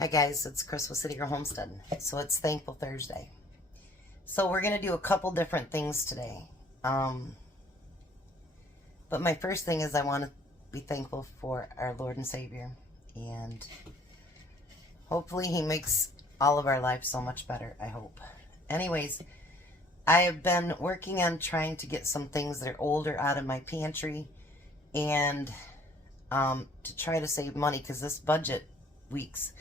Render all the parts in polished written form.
Hi guys, it's Chris with City Girl Homestead. So it's Thankful Thursday. So we're going to do a couple different things today. But my first thing is I want to be thankful for our Lord and Savior. And hopefully He makes all of our lives so much better, I hope. Anyways, I have been working on trying to get some things that are older out of my pantry. And to try to save money, because this budget weeks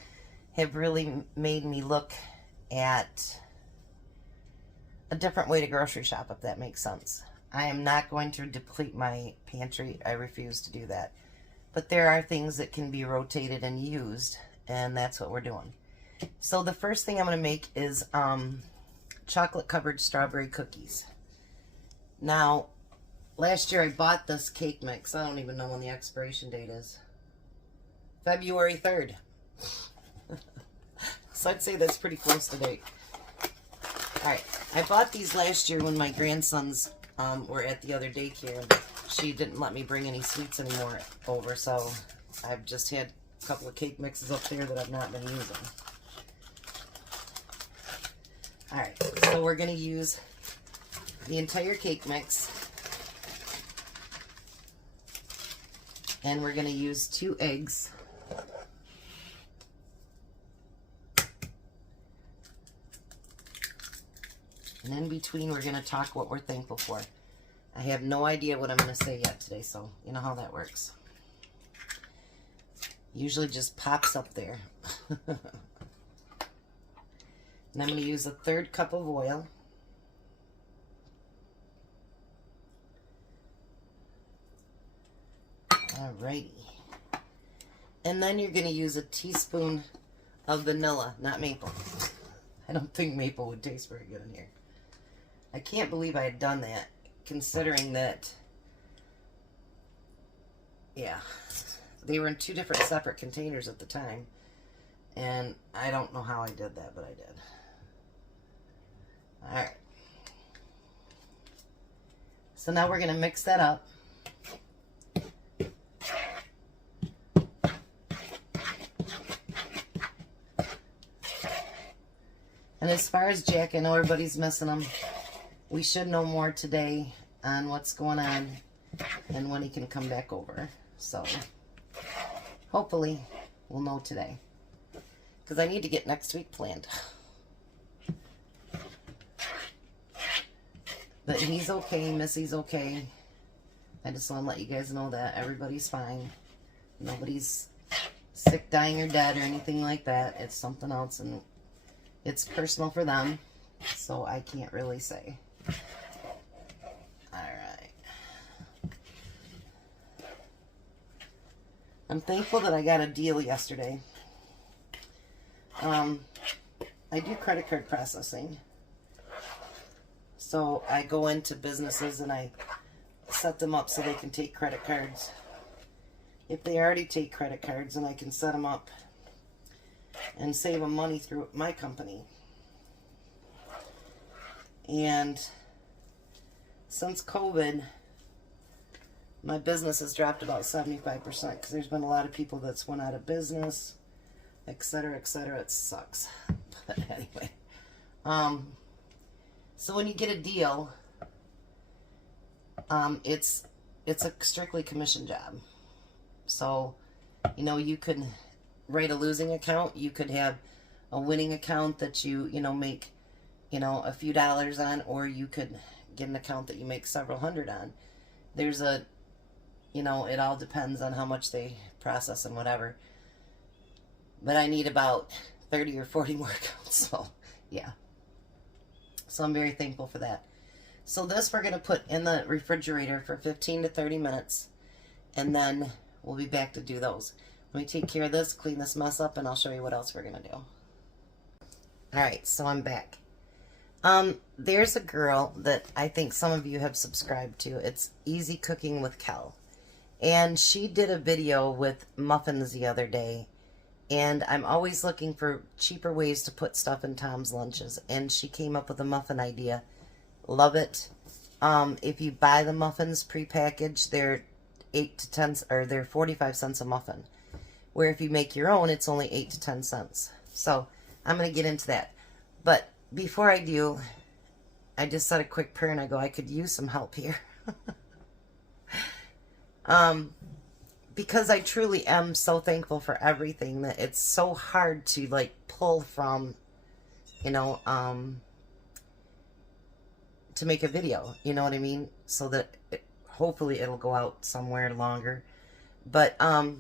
have really made me look at a different way to grocery shop, if that makes sense. I am not going to deplete my pantry. I refuse to do that. But there are things that can be rotated and used, and that's what we're doing. So the first thing I'm going to make is chocolate covered strawberry cookies. Now, last year I bought this cake mix. I don't even know when the expiration date is. February 3rd. So I'd say that's pretty close to date. Alright, I bought these last year when my grandsons were at the other daycare. She didn't let me bring any sweets anymore over, so I've just had a couple of cake mixes up there that I've not been using. Alright, so we're going to use the entire cake mix. And we're going to use 2 eggs. And in between, we're going to talk what we're thankful for. I have no idea what I'm going to say yet today, so you know how that works. Usually just pops up there. And I'm going to use a 1/3 cup of oil. Alrighty. And then you're going to use a teaspoon of vanilla, not maple. I don't think maple would taste very good in here. I can't believe I had done that, considering that, yeah, they were in 2 different separate containers at the time. And I don't know how I did that, but I did. Alright. So now we're going to mix that up. And as far as Jack, I know everybody's missing him. We should know more today on what's going on and when he can come back over. So, hopefully, we'll know today. Because I need to get next week planned. But he's okay, Missy's okay. I just want to let you guys know that everybody's fine. Nobody's sick, dying, or dead, or anything like that. It's something else, and it's personal for them, so I can't really say. Alright. I'm thankful that I got a deal yesterday. I do credit card processing. So I go into businesses and I set them up so they can take credit cards. If they already take credit cards, then I can set them up and save them money through my company. And since COVID, my business has dropped about 75% because there's been a lot of people that's went out of business, etc., etc. It sucks. But anyway, so when you get a deal, it's a strictly commission job. So, you know, you could write a losing account. You could have a winning account that you make, a few dollars on, or you could get an account that you make several hundred on. There's it all depends on how much they process and whatever. But I need about 30 or 40 more accounts, so yeah. So I'm very thankful for that. So this we're going to put in the refrigerator for 15 to 30 minutes, and then we'll be back to do those. Let me take care of this, clean this mess up, and I'll show you what else we're going to do. Alright, so I'm back. There's a girl that I think some of you have subscribed to. It's Easy Cooking with Kel. And she did a video with muffins the other day. And I'm always looking for cheaper ways to put stuff in Tom's lunches. And she came up with a muffin idea. Love it. If you buy the muffins prepackaged, they're 8 to 10, or they're 45 cents a muffin. where if you make your own, it's only 8 to 10 cents. So I'm going to get into that. But before I do, I just said a quick prayer and I go, I could use some help here. Because I truly am so thankful for everything, that it's so hard to like pull from, you know, to make a video, you know what I mean? So that hopefully it'll go out somewhere longer. But I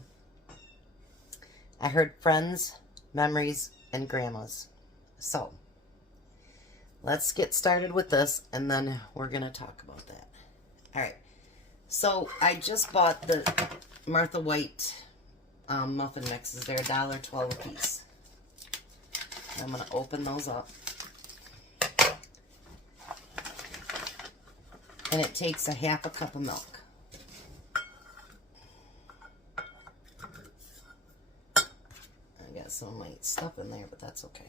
heard friends, memories, and grandmas. So let's get started with this, and then we're gonna talk about that. All right. So I just bought the Martha White muffin mixes. They're $1.12 a piece. I'm gonna open those up. And it takes a half a cup of milk. I got some of my stuff in there, but that's okay.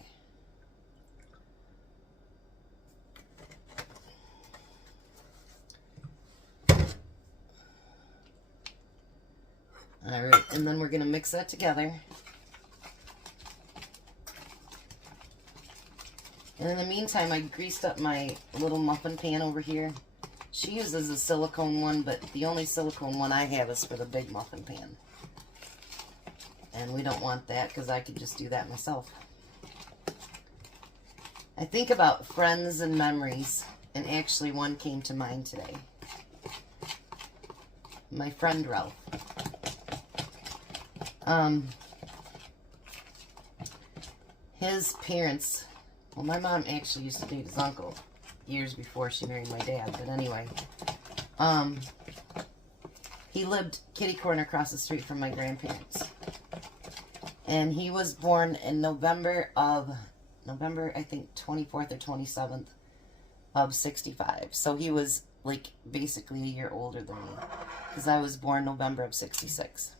Alright, and then we're going to mix that together. And in the meantime, I greased up my little muffin pan over here. She uses a silicone one, but the only silicone one I have is for the big muffin pan. And we don't want that because I could just do that myself. I think about friends and memories, and actually one came to mind today. My friend Ralph. His parents, well, my mom actually used to date his uncle years before she married my dad, but anyway, he lived kitty corner across the street from my grandparents, and he was born in November, I think 24th or 27th of 65, so he was like basically a year older than me, because I was born November of 66.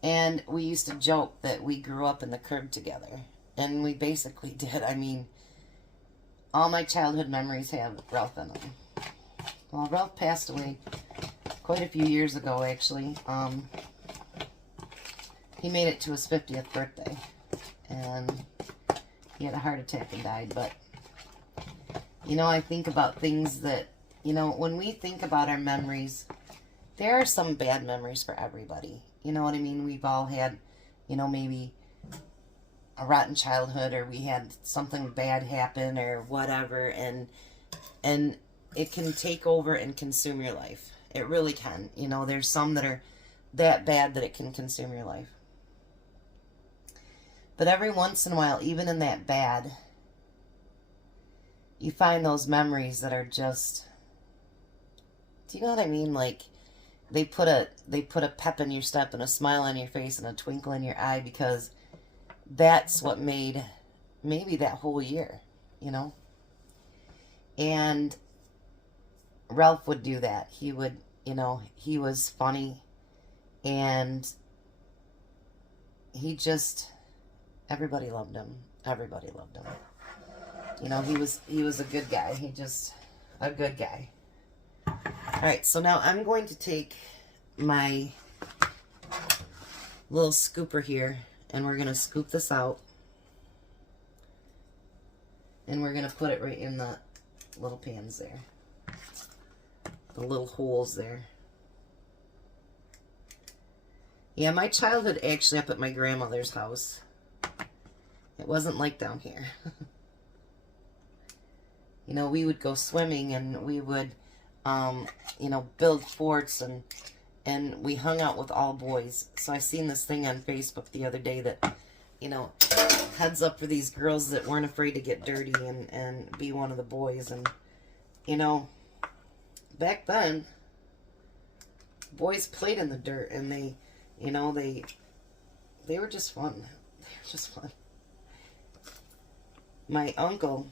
And we used to joke that we grew up in the crib together. And we basically did. I mean, all my childhood memories have Ralph in them. Well, Ralph passed away quite a few years ago, actually. He made it to his 50th birthday. And he had a heart attack and died. But, you know, I think about things that, you know, when we think about our memories, there are some bad memories for everybody. You know what I mean? We've all had, you know, maybe a rotten childhood, or we had something bad happen or whatever, and it can take over and consume your life. It really can. You know, there's some that are that bad that it can consume your life. But every once in a while, even in that bad, you find those memories that are just, do you know what I mean? Like, they put a pep in your step and a smile on your face and a twinkle in your eye, because that's what made maybe that whole year, you know? And Ralph would do that. He would, you know, he was funny, and he just, everybody loved him. Everybody loved him. You know, he was a good guy. He just, a good guy. Alright, so now I'm going to take my little scooper here, and we're going to scoop this out, and we're going to put it right in the little pans there, the little holes there. Yeah, my childhood actually up at my grandmother's house, it wasn't like down here. You know, we would go swimming, and we would you know, build forts, and we hung out with all boys. So I seen this thing on Facebook the other day that, you know, heads up for these girls that weren't afraid to get dirty and be one of the boys. And, you know, back then, boys played in the dirt, and they, you know, they were just fun. They were just fun. My uncle,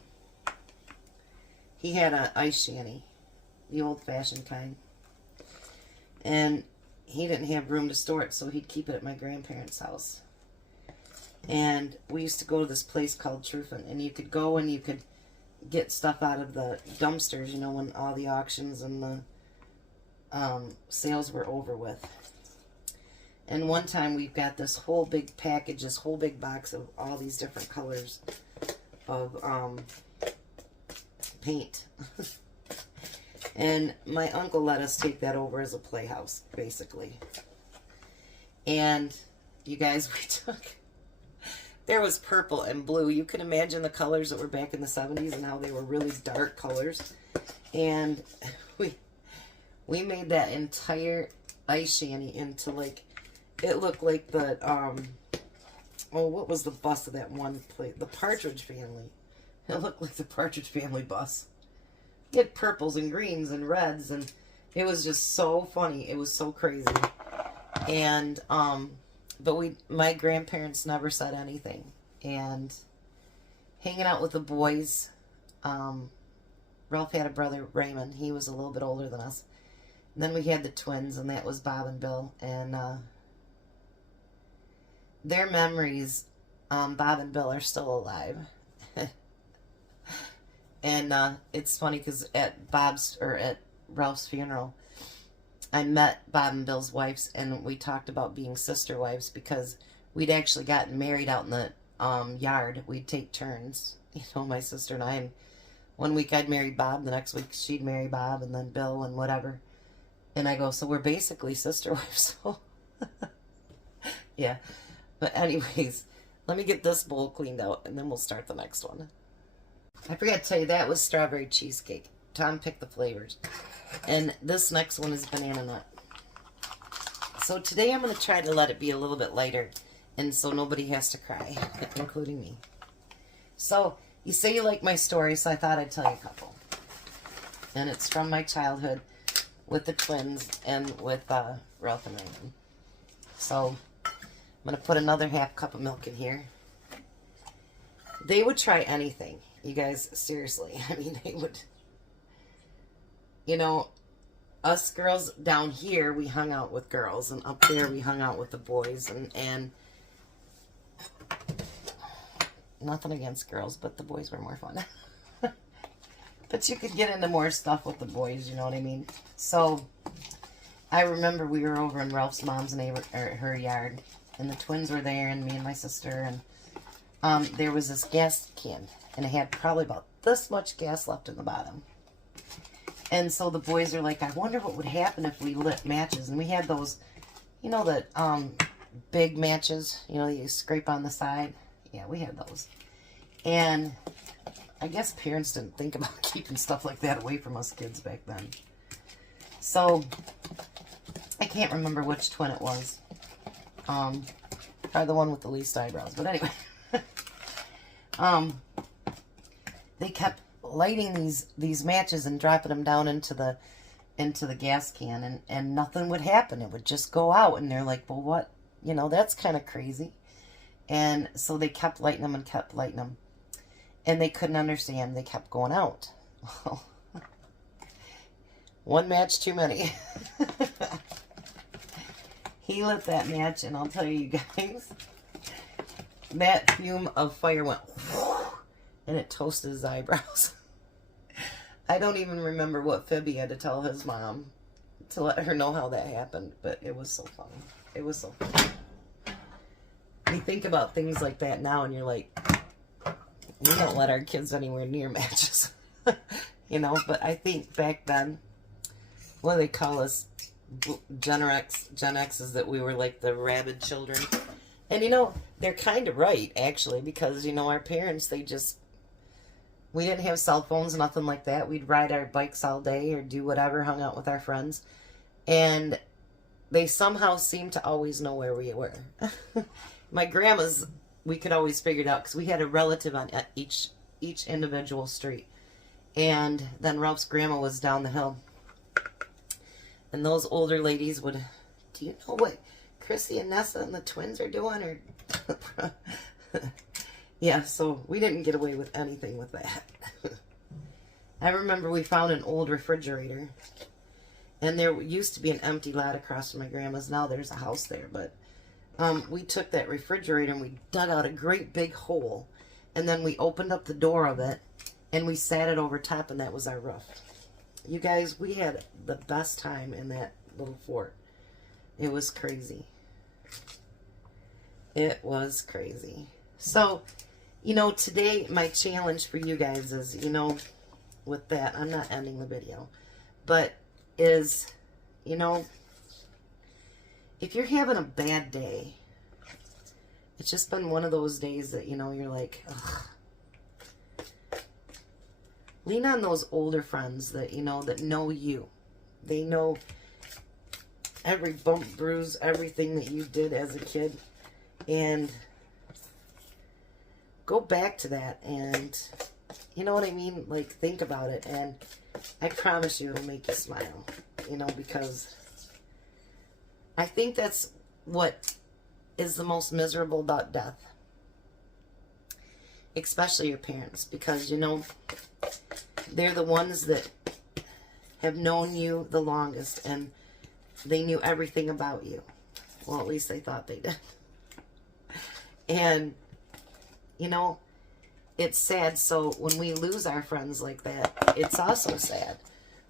he had an ice shanty, the old-fashioned kind, and he didn't have room to store it, so he'd keep it at my grandparents' house. And we used to go to this place called Truffin, and you could go and you could get stuff out of the dumpsters, you know, when all the auctions and the sales were over with. And one time we've got this whole big package, this whole big box of all these different colors of paint. And my uncle let us take that over as a playhouse, basically. And you guys, we took, there was purple and blue. You can imagine the colors that were back in the 70s and how they were really dark colors. And we made that entire ice shanty into like, it looked like the, oh, what was the bus of that one place? The Partridge Family. It looked like the Partridge Family bus. It had purples and greens and reds, and it was just so funny. It was so crazy. And, but my grandparents never said anything. And hanging out with the boys, Ralph had a brother, Raymond. He was a little bit older than us. And then we had the twins, and that was Bob and Bill. And their memories, Bob and Bill are still alive. And it's funny because at Ralph's funeral, I met Bob and Bill's wives, and we talked about being sister wives because we'd actually gotten married out in the yard. We'd take turns, you know, my sister and I. And one week I'd marry Bob, the next week she'd marry Bob, and then Bill and whatever. And I go, so we're basically sister wives. So yeah. But anyways, let me get this bowl cleaned out, and then we'll start the next one. I forgot to tell you, that was strawberry cheesecake. Tom picked the flavors. And this next one is banana nut. So today I'm going to try to let it be a little bit lighter, and so nobody has to cry, including me. So, you say you like my story, so I thought I'd tell you a couple. And it's from my childhood with the twins and with Ralph and Raymond. So, I'm going to put another half cup of milk in here. They would try anything. You guys, seriously. I mean, they would... You know, us girls down here, we hung out with girls. And up there, we hung out with the boys. And nothing against girls, but the boys were more fun. But you could get into more stuff with the boys, you know what I mean? So, I remember we were over in Ralph's mom's her yard. And the twins were there, and me and my sister. And there was this gas can. And it had probably about this much gas left in the bottom. And so the boys are like, I wonder what would happen if we lit matches. And we had those, you know, the big matches, you know, you scrape on the side. Yeah, we had those. And I guess parents didn't think about keeping stuff like that away from us kids back then. So, I can't remember which twin it was. Probably the one with the least eyebrows. But anyway. They kept lighting these matches and dropping them down into the gas can, and nothing would happen. It would just go out, and they're like, well, what? You know, that's kind of crazy. And so they kept lighting them and kept lighting them. And they couldn't understand. They kept going out. One match too many. He lit that match, and I'll tell you guys, that fume of fire went whoosh, and it toasted his eyebrows. I don't even remember what fib he had to tell his mom to let her know how that happened, but it was so funny. It was so funny. You think about things like that now, and you're like, we don't let our kids anywhere near matches. You know, but I think back then, what do they call us? Gen X is that we were like the rabid children. And you know, they're kind of right, actually, because, you know, our parents, we didn't have cell phones, nothing like that. We'd ride our bikes all day or do whatever, hung out with our friends. And they somehow seemed to always know where we were. My grandma's, we could always figure it out because we had a relative on each individual street. And then Ralph's grandma was down the hill. And those older ladies would, do you know what Chrissy and Nessa and the twins are doing? Or yeah, so we didn't get away with anything with that. I remember we found an old refrigerator. And there used to be an empty lot across from my grandma's. Now there's a house there. But we took that refrigerator and we dug out a great big hole. And then we opened up the door of it. And we sat it over top, and that was our roof. You guys, we had the best time in that little fort. It was crazy. It was crazy. So, you know, today my challenge for you guys is, you know, with that, I'm not ending the video, but is, you know, if you're having a bad day, it's just been one of those days that, you know, you're like, ugh. Lean on those older friends that, you know you. They know every bump, bruise, everything that you did as a kid. And go back to that and, you know what I mean? Like, think about it. And I promise you it'll make you smile, you know, because I think that's what is the most miserable about death. Especially your parents, because, you know, they're the ones that have known you the longest, and they knew everything about you. Well, at least they thought they did. And, you know, it's sad. So when we lose our friends like that, it's also sad.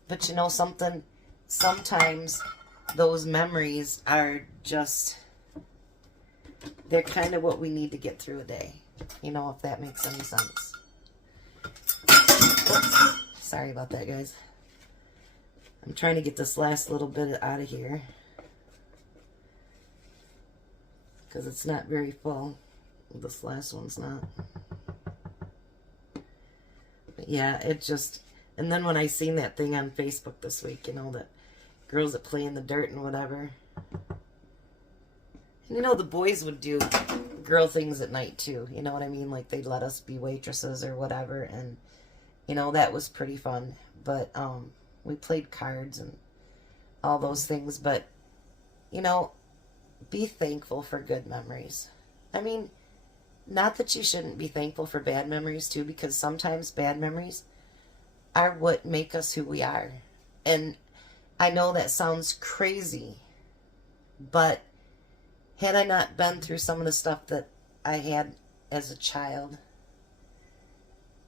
But you know something? Sometimes those memories are just, they're kind of what we need to get through a day. You know, if that makes any sense. Oops. Sorry about that, guys. I'm trying to get this last little bit out of here, because it's not very full. This last one's not. But yeah, it just... And then when I seen that thing on Facebook this week, you know, that girls that play in the dirt and whatever. And you know, the boys would do girl things at night too. You know what I mean? Like, they'd let us be waitresses or whatever. And, you know, that was pretty fun. But we played cards and all those things. But, you know, be thankful for good memories. I mean, not that you shouldn't be thankful for bad memories too, because sometimes bad memories are what make us who we are. And I know that sounds crazy, but had I not been through some of the stuff that I had as a child,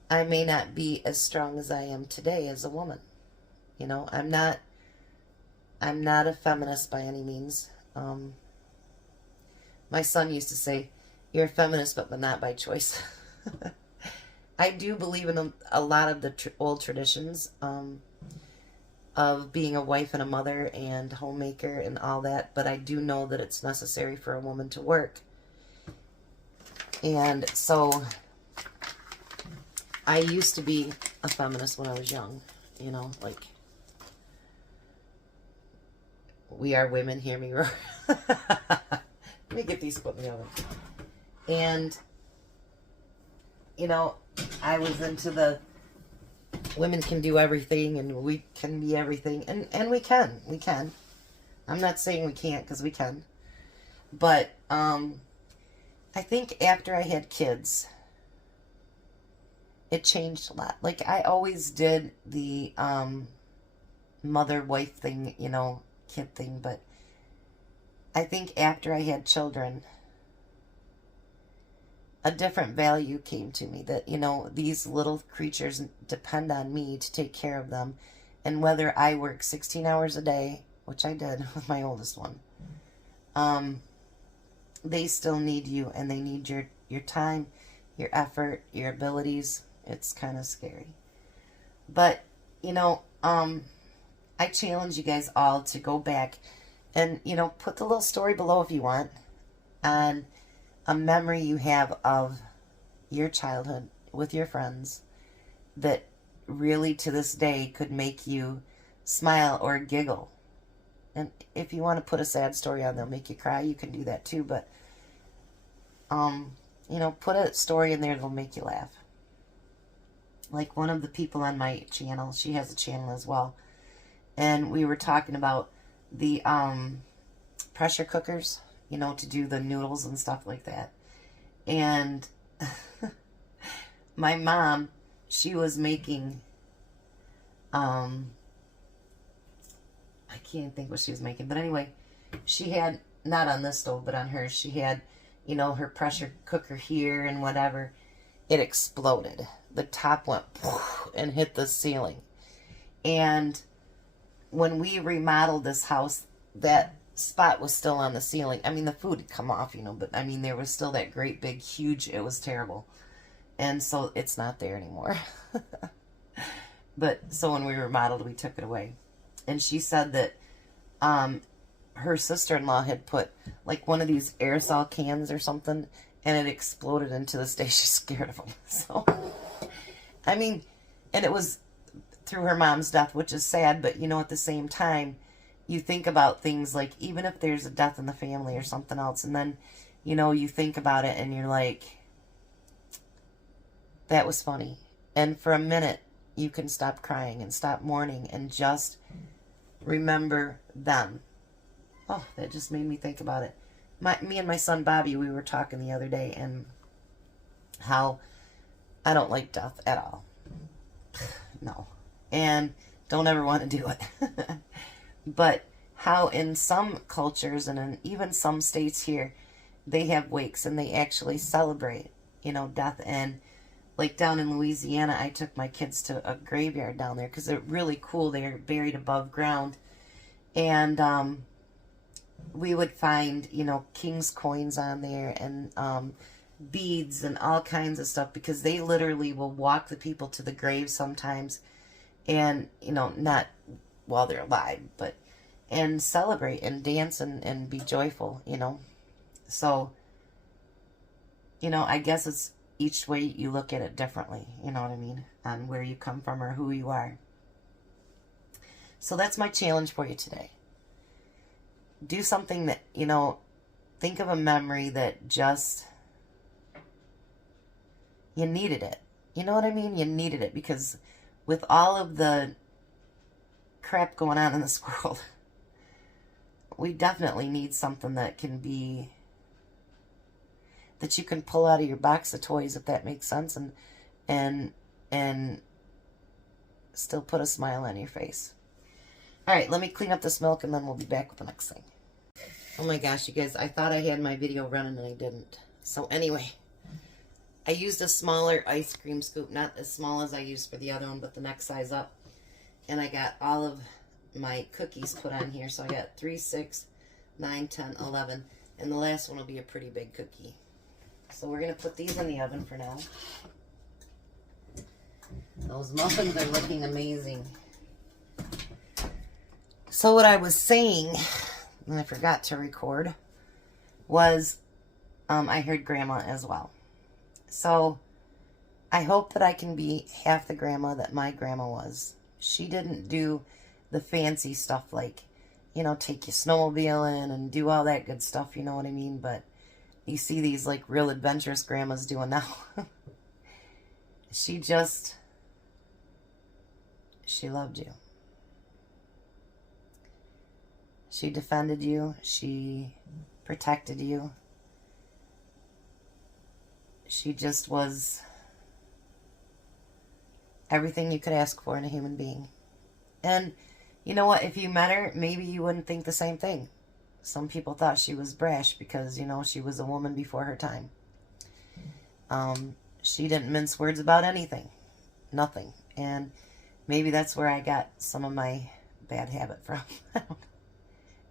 I may not be as strong as I am today as a woman. You know, I'm not a feminist by any means. My son used to say, "You're a feminist, but not by choice." I do believe in a lot of the old traditions of being a wife and a mother and homemaker and all that, but I do know that it's necessary for a woman to work. And so I used to be a feminist when I was young, you know, like, we are women, hear me roar. Let me get these put in the oven. And, you know, I was into the women can do everything and we can be everything. And we can. We can. I'm not saying we can't, because we can. But I think after I had kids, it changed a lot. Like, I always did the mother-wife thing, you know, kid thing. But I think after I had children, a different value came to me, that, you know, these little creatures depend on me to take care of them. And whether I work 16 hours a day, which I did with my oldest one, they still need you, and they need your time, your effort, your abilities. It's kind of scary. But, you know, I challenge you guys all to go back and, you know, put the little story below if you want on a memory you have of your childhood with your friends that really to this day could make you smile or giggle. And if you want to put a sad story on that'll make you cry, you can do that too. But, you know, put a story in there that'll make you laugh. Like one of the people on my channel, she has a channel as well. And we were talking about the pressure cookers, you know, to do the noodles and stuff like that. And my mom, she was making, I can't think what she was making, but anyway, she had, not on this stove, but on hers, she had, you know, her pressure cooker here and whatever. It exploded. The top went and hit the ceiling. And when we remodeled this house, that spot was still on the ceiling. I mean, the food had come off, but I mean, there was still that great big huge, it was terrible. And so it's not there anymore. But so when we remodeled, we took it away. And she said that her sister-in-law had put like one of these aerosol cans or something, and it exploded into the stage. She's scared of them. So, I mean, and it was through her mom's death, which is sad, but at the same time, you think about things like, even if there's a death in the family or something else, and then, you think about it and you're like, that was funny. And for a minute, you can stop crying and stop mourning and just remember them. Oh, that just made me think about it. Me and my son Bobby, we were talking the other day, and how I don't like death at all. No. And don't ever want to do it. But how in some cultures and in even some states here, they have wakes and they actually celebrate, death. And like down in Louisiana, I took my kids to a graveyard down there because they're really cool. They're buried above ground. And we would find, king's coins on there and beads and all kinds of stuff, because they literally will walk the people to the grave sometimes, and, not while they're alive, but, and celebrate and dance and be joyful, So, I guess it's each way you look at it differently, you know what I mean, on where you come from or who you are. So that's my challenge for you today. Do something that, think of a memory that just, you needed it. You know what I mean? You needed it, because with all of the crap going on in this world, we definitely need something that can be, that you can pull out of your box of toys, if that makes sense, and still put a smile on your face. All right, let me clean up this milk, and then we'll be back with the next thing. Oh my gosh, you guys, I thought I had my video running, and I didn't. So anyway, I used a smaller ice cream scoop, not as small as I used for the other one, but the next size up. And I got all of my cookies put on here. So I got 3, 6, 9, 10, 11. And the last one will be a pretty big cookie. So we're going to put these in the oven for now. Those muffins are looking amazing. So what I was saying, and I forgot to record, was I heard Grandma as well. So I hope that I can be half the grandma that my grandma was. She didn't do the fancy stuff like, take your snowmobile and do all that good stuff, you know what I mean? But you see these like real adventurous grandmas doing now. She loved you. She defended you. She protected you. She just was everything you could ask for in a human being. And you know what? If you met her, maybe you wouldn't think the same thing. Some people thought she was brash because, she was a woman before her time. She didn't mince words about anything. Nothing. And maybe that's where I got some of my bad habit from.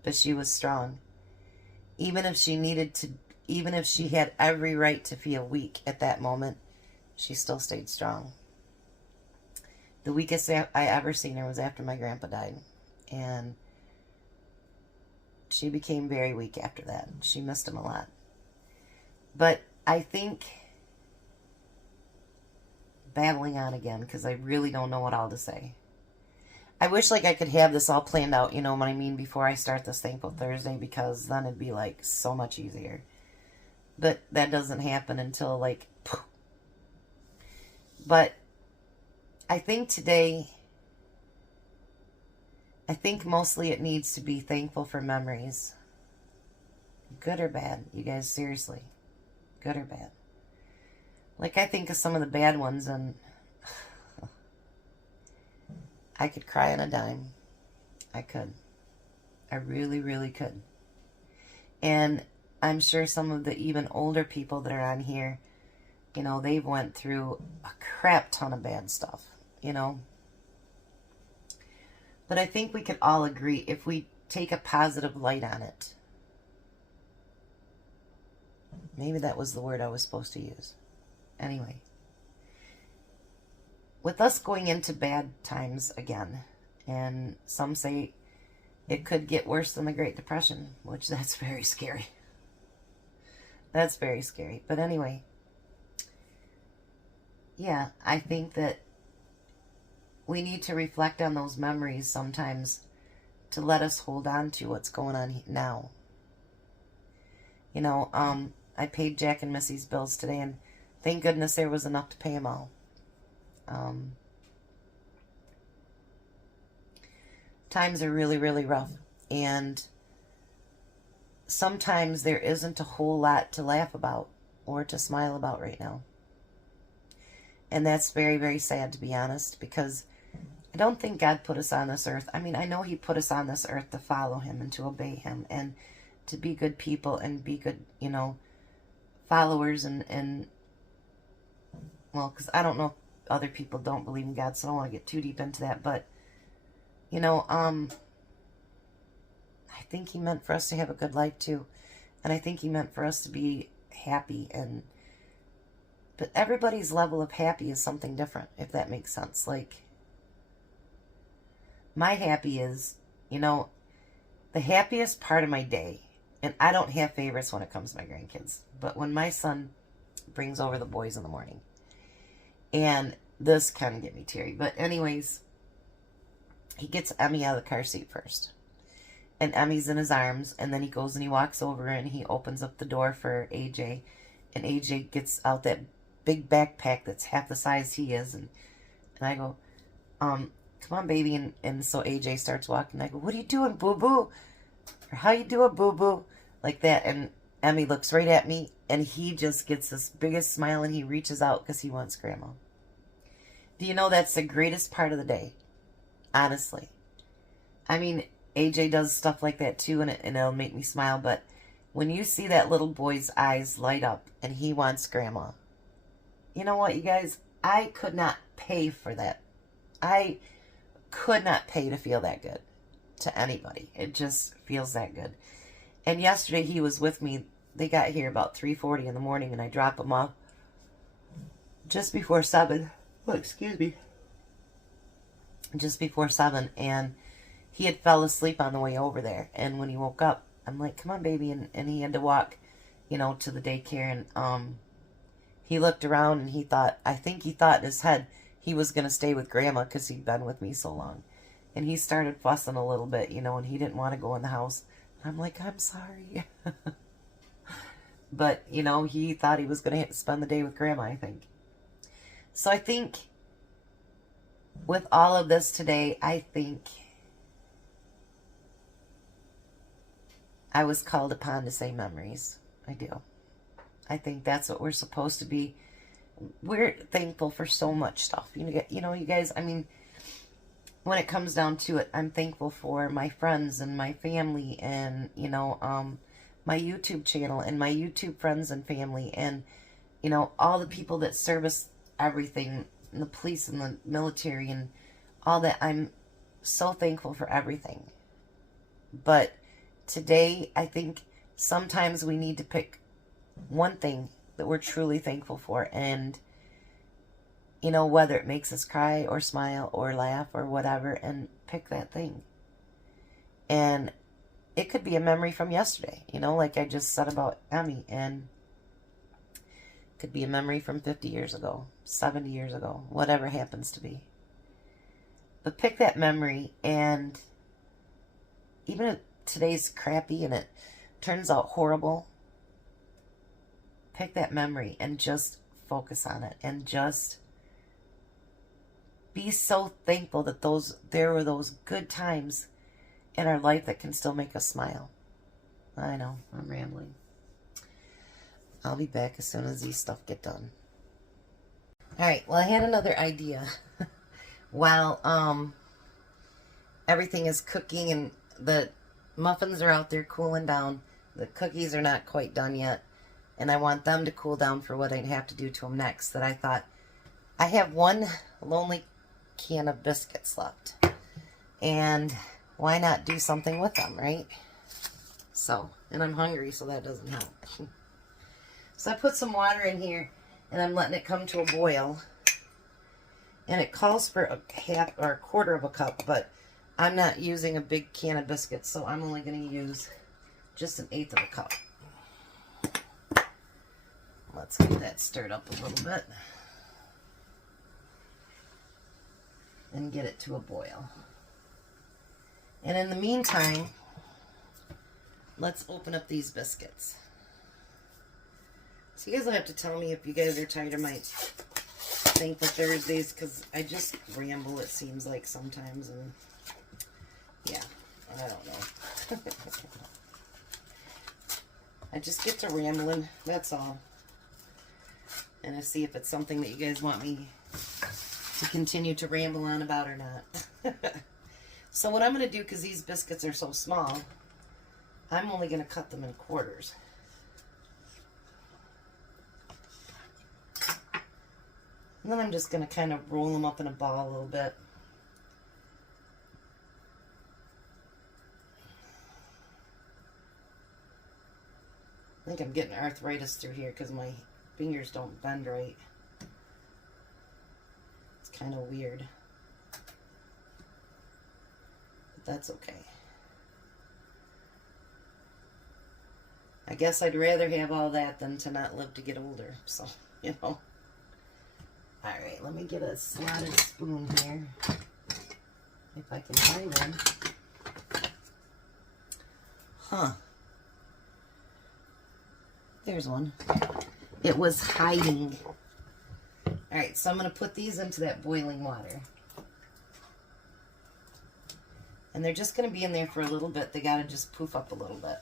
But she was strong. Even if she had every right to feel weak at that moment, she still stayed strong. The weakest I ever seen her was after my grandpa died. And she became very weak after that. She missed him a lot. But I think, babbling on again, because I really don't know what all to say. I wish I could have this all planned out, you know what I mean, before I start this Thankful Thursday, because then it'd be so much easier. But that doesn't happen until But I think today, mostly it needs to be thankful for memories. Good or bad, you guys, seriously. Good or bad. I think of some of the bad ones, and I could cry on a dime. I could. I really, really could. And I'm sure some of the even older people that are on here, they've went through a crap ton of bad stuff, But I think we could all agree, if we take a positive light on it. Maybe that was the word I was supposed to use. Anyway, with us going into bad times again, and some say it could get worse than the Great Depression, which that's very scary. That's very scary. But anyway, yeah, I think that we need to reflect on those memories sometimes to let us hold on to what's going on now. You know, I paid Jack and Missy's bills today, and thank goodness there was enough to pay them all. Times are really, really rough, and sometimes there isn't a whole lot to laugh about or to smile about right now. And that's very, very sad, to be honest, because I don't think God put us on this earth. I mean, I know he put us on this earth to follow him and to obey him and to be good people and be good, you know, followers and well, because I don't know if other people don't believe in God, so I don't want to get too deep into that, but, you know, I think he meant for us to have a good life too, and I think he meant for us to be happy, but everybody's level of happy is something different, if that makes sense. Like, my happy is, you know, the happiest part of my day, and I don't have favorites when it comes to my grandkids, but when my son brings over the boys in the morning, and this kind of get me teary, but anyways, he gets Emmy out of the car seat first, and Emmy's in his arms, and then he goes and he walks over and he opens up the door for AJ, and AJ gets out that big backpack that's half the size he is, and I go, come on, baby, and so AJ starts walking, I go, what are you doing, boo-boo? Or how you doing, boo-boo? Like that, and Emmy looks right at me, and he just gets this biggest smile, and he reaches out because he wants Grandma. Do you know that's the greatest part of the day? Honestly. I mean, AJ does stuff like that too, and it'll make me smile, but when you see that little boy's eyes light up, and he wants Grandma, you know what, you guys? I could not pay for that. I could not pay to feel that good to anybody. It just feels that good. And yesterday he was with me. They got here about 3:40 in the morning, and I dropped him off just before 7. Oh, excuse me. Just before 7, and he had fell asleep on the way over there. And when he woke up, I'm like, come on, baby, and he had to walk, you know, to the daycare, and he looked around, and I think he thought in his head he was going to stay with Grandma because he'd been with me so long. And he started fussing a little bit, you know, and he didn't want to go in the house. I'm like, I'm sorry. But, you know, he thought he was going to spend the day with Grandma, I think. So I think with all of this today, I think I was called upon to say memories. I do. I think that's what we're supposed to be. We're thankful for so much stuff. You know, you guys, I mean, when it comes down to it, I'm thankful for my friends and my family and, you know, my YouTube channel and my YouTube friends and family and, you know, all the people that service everything, and the police and the military and all that. I'm so thankful for everything. But today, I think sometimes we need to pick one thing that we're truly thankful for, and, you know, whether it makes us cry or smile or laugh or whatever, and pick that thing. And it could be a memory from yesterday, you know, like I just said about Emmy, and it could be a memory from 50 years ago, 70 years ago, whatever it happens to be. But pick that memory, and even if today's crappy and it turns out horrible, pick that memory and just focus on it, and just be so thankful that there were those good times in our life that can still make us smile. I know, I'm rambling. I'll be back as soon as these stuff get done. Alright, well, I had another idea. While everything is cooking and the muffins are out there cooling down, the cookies are not quite done yet, and I want them to cool down for what I'd have to do to them next, that I thought, I have one lonely can of biscuits left, and why not do something with them, right? So, and I'm hungry, so that doesn't help. So I put some water in here, and I'm letting it come to a boil. And it calls for a half or a quarter of a cup, but I'm not using a big can of biscuits, so I'm only going to use just 1/8 of a cup. Let's get that stirred up a little bit and get it to a boil. And in the meantime, let's open up these biscuits. So you guys will have to tell me if you guys are tired of my Thankful Thursdays, because I just ramble, it seems like sometimes, and yeah, I don't know. I just get to rambling, that's all. And I see if it's something that you guys want me to continue to ramble on about or not. So what I'm going to do, because these biscuits are so small, I'm only going to cut them in quarters. And then I'm just going to kind of roll them up in a ball a little bit. I think I'm getting arthritis through here because my fingers don't bend right. It's kind of weird. But that's okay. I guess I'd rather have all that than to not live to get older. So, you know. Alright, let me get a slotted spoon here. If I can find one. Huh. There's one. It was hiding. Alright, so I'm going to put these into that boiling water. And they're just going to be in there for a little bit. They got to just poof up a little bit.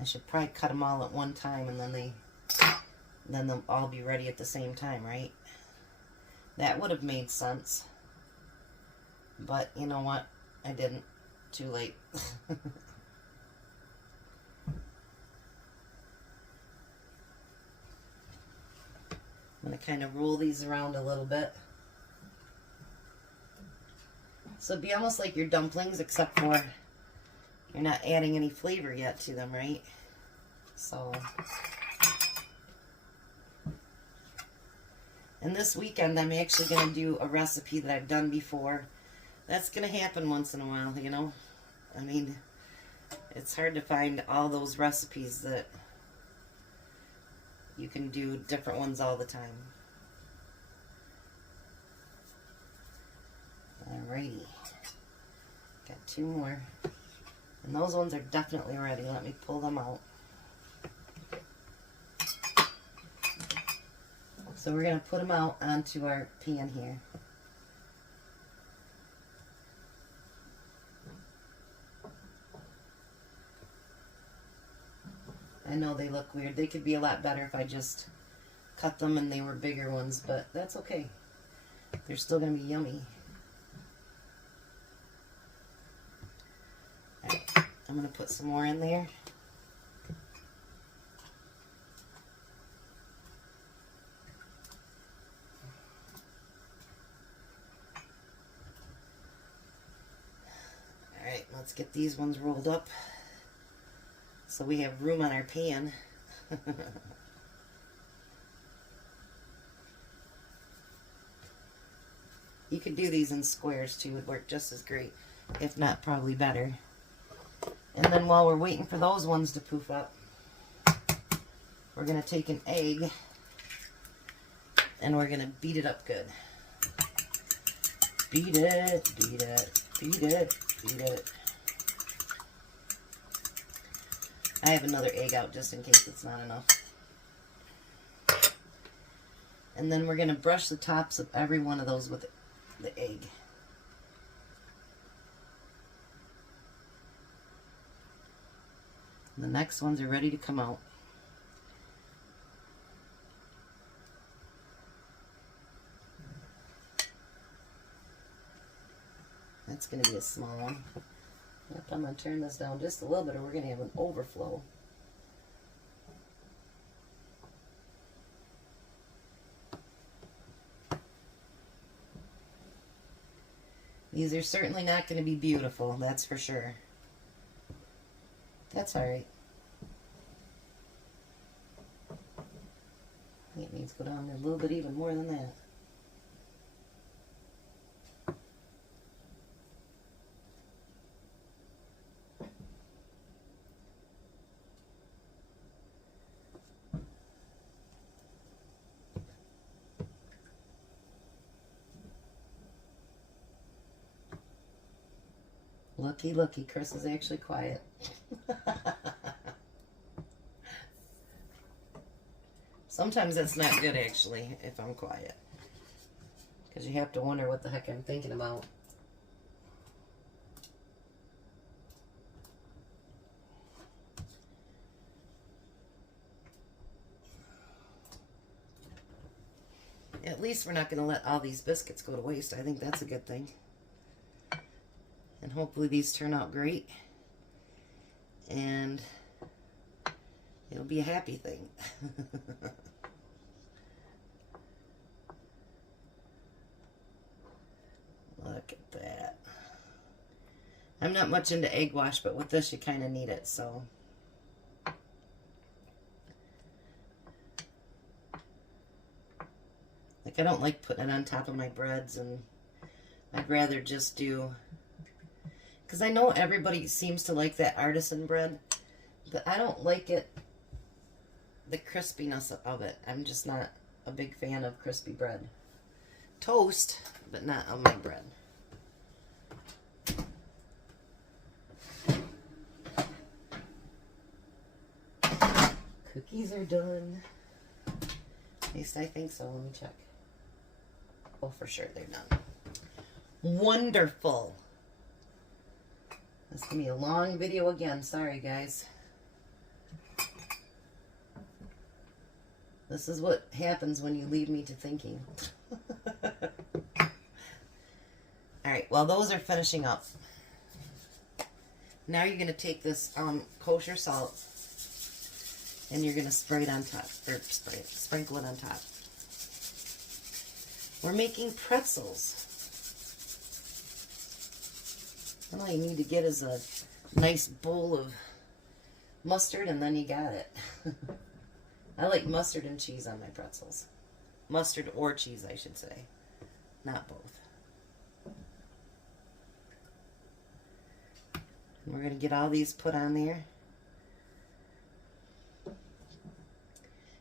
I should probably cut them all at one time, and then they'll all be ready at the same time, right? That would have made sense. But you know what? I didn't. Too late. I'm going to kind of roll these around a little bit. So it'd be almost like your dumplings, except for you're not adding any flavor yet to them, right? So, and this weekend I'm actually going to do a recipe that I've done before. That's going to happen once in a while, you know? I mean, it's hard to find all those recipes that you can do different ones all the time. Alrighty. Got 2 more. And those ones are definitely ready. Let me pull them out. So we're going to put them out onto our pan here. I know they look weird. They could be a lot better if I just cut them and they were bigger ones, but that's okay. They're still going to be yummy. Alright, I'm going to put some more in there. Alright, let's get these ones rolled up so we have room on our pan. You could do these in squares too. It would work just as great, if not probably better. And then while we're waiting for those ones to poof up, we're going to take an egg and we're going to beat it up good. Beat it, beat it, beat it, beat it. I have another egg out just in case it's not enough. And then we're going to brush the tops of every one of those with the egg. And the next ones are ready to come out. That's going to be a small one. Yep, I'm going to turn this down just a little bit or we're going to have an overflow. These are certainly not going to be beautiful, that's for sure. That's alright. It needs to go down a little bit even more than that. Looky, looky, Chris is actually quiet. Sometimes that's not good, actually, if I'm quiet. Because you have to wonder what the heck I'm thinking about. At least we're not going to let all these biscuits go to waste. I think that's a good thing. And hopefully these turn out great. And it'll be a happy thing. Look at that. I'm not much into egg wash, but with this you kind of need it, so. Like, I don't like putting it on top of my breads, and I'd rather just do, because I know everybody seems to like that artisan bread, but I don't like it, the crispiness of it. I'm just not a big fan of crispy bread. Toast, but not on my bread. Cookies are done. At least I think so. Let me check. Oh, for sure they're done. Wonderful. This is going to be a long video again. Sorry, guys. This is what happens when you leave me to thinking. Alright, well, those are finishing up. Now you're going to take this kosher salt and you're going to spray it on top, or sprinkle it on top. We're making pretzels. And all you need to get is a nice bowl of mustard, and then you got it. I like mustard and cheese on my pretzels. Mustard or cheese, I should say. Not both. And we're going to get all these put on there.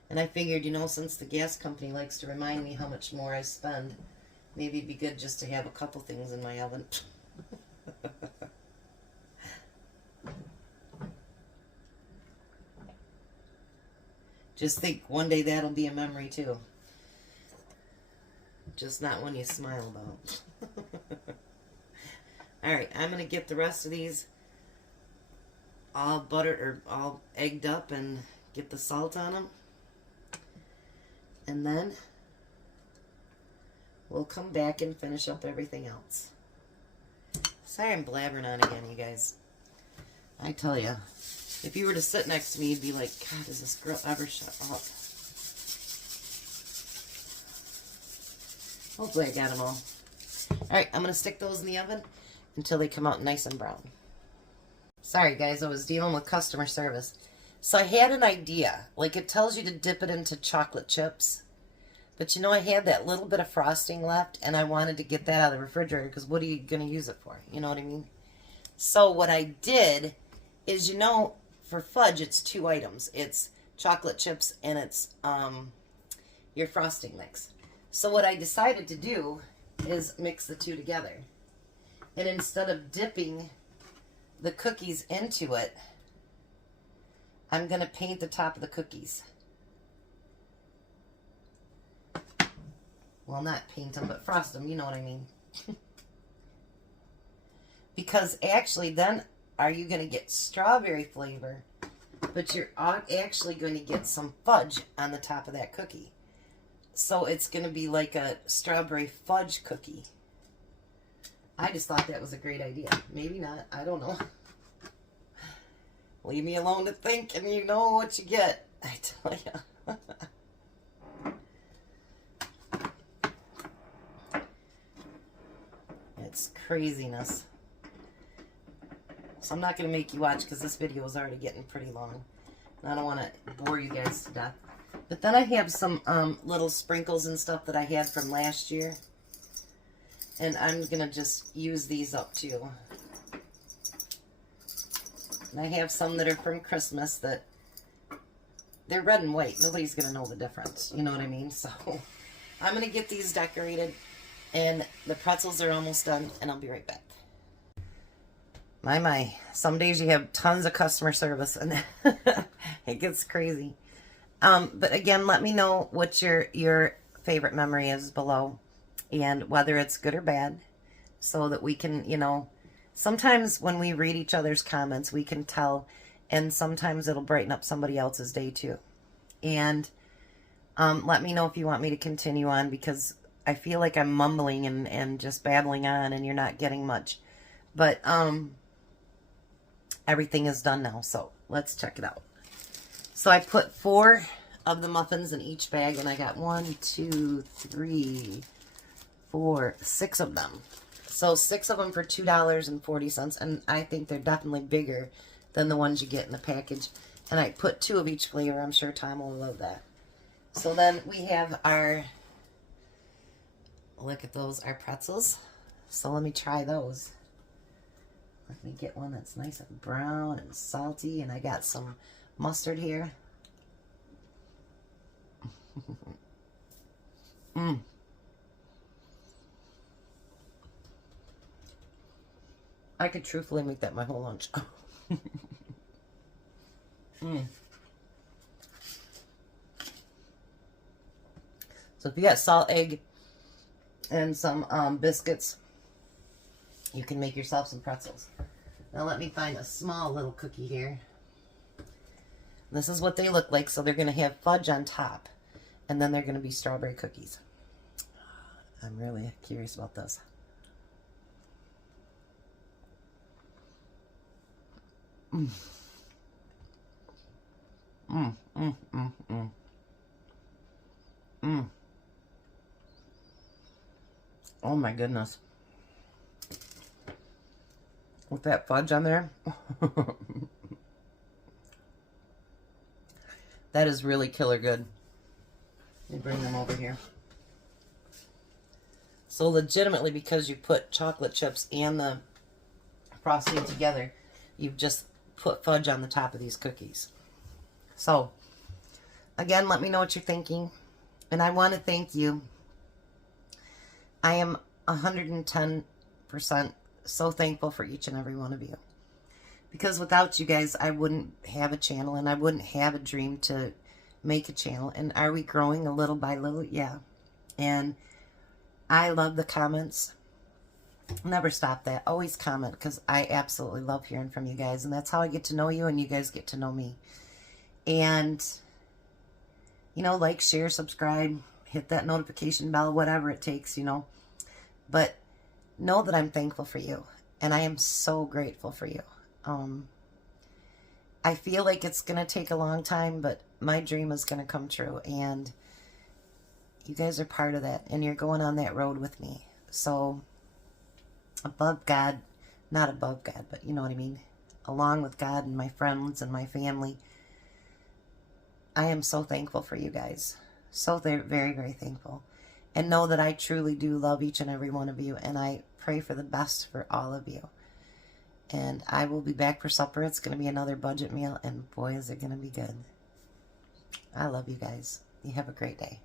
And I figured, you know, since the gas company likes to remind me how much more I spend, maybe it'd be good just to have a couple things in my oven. Just think, one day that'll be a memory too. Just not one you smile about. Alright, I'm going to get the rest of these all buttered or all egged up and get the salt on them. And then we'll come back and finish up everything else. Sorry I'm blabbering on again, you guys. I tell you, if you were to sit next to me, you'd be like, God, does this girl ever shut up? Hopefully I got them all. Alright, I'm going to stick those in the oven until they come out nice and brown. Sorry guys, I was dealing with customer service. So I had an idea. Like, it tells you to dip it into chocolate chips. But you know, I had that little bit of frosting left, and I wanted to get that out of the refrigerator, because what are you going to use it for? You know what I mean? So what I did is, you know, for fudge, it's two items. It's chocolate chips and it's your frosting mix. So what I decided to do is mix the two together. And instead of dipping the cookies into it, I'm going to paint the top of the cookies. Well, not paint them, but frost them. You know what I mean. Because actually then, are you going to get strawberry flavor, but you're actually going to get some fudge on the top of that cookie. So it's going to be like a strawberry fudge cookie. I just thought that was a great idea. Maybe not. I don't know. Leave me alone to think, and you know what you get. I tell you. It's craziness. So I'm not going to make you watch because this video is already getting pretty long. And I don't want to bore you guys to death. But then I have some little sprinkles and stuff that I had from last year. And I'm going to just use these up too. And I have some that are from Christmas that they're red and white. Nobody's going to know the difference. You know what I mean? So I'm going to get these decorated. And the pretzels are almost done. And I'll be right back. My. Some days you have tons of customer service. And it gets crazy. But again, let me know what your favorite memory is below. And whether it's good or bad. So that we can, you know... Sometimes when we read each other's comments, we can tell, and sometimes it'll brighten up somebody else's day too. And let me know if you want me to continue on, because I feel like I'm mumbling and just babbling on and you're not getting much. But everything is done now, so let's check it out. So I put 4 of the muffins in each bag, and I got 1, 2, 3, 4, 6 of them. So 6 of them for $2.40, and I think they're definitely bigger than the ones you get in the package. And I put 2 of each flavor. I'm sure Tom will love that. So then we have our, look at those, our pretzels. So let me try those. Let me get one that's nice and brown and salty, and I got some mustard here. Mmm. I could truthfully make that my whole lunch. So if you got salt, egg, and some biscuits, you can make yourself some pretzels. Now let me find a small little cookie here. This is what they look like. So they're going to have fudge on top. And then they're going to be strawberry cookies. I'm really curious about this. Mm. Mm, mm, mm, mm. Mm. Oh my goodness. With that fudge on there. That is really killer good. Let me bring them over here. So legitimately, because you put chocolate chips and the frosting together, you've just put fudge on the top of these cookies. So, again, let me know what you're thinking. And I want to thank you. I am 110% so thankful for each and every one of you. Because without you guys, I wouldn't have a channel, and I wouldn't have a dream to make a channel. And are we growing a little by little? Yeah. And I love the comments. Never stop that. Always comment, because I absolutely love hearing from you guys. And that's how I get to know you, and you guys get to know me. And, you know, like, share, subscribe, hit that notification bell, whatever it takes, you know. But know that I'm thankful for you. And I am so grateful for you. I feel like it's going to take a long time, but my dream is going to come true. And you guys are part of that. And you're going on that road with me. So, above God, not above God, but you know what I mean, along with God and my friends and my family, I am so thankful for you guys. So very, very thankful. And know that I truly do love each and every one of you, and I pray for the best for all of you. And I will be back for supper. It's going to be another budget meal, and boy, is it going to be good. I love you guys. You have a great day.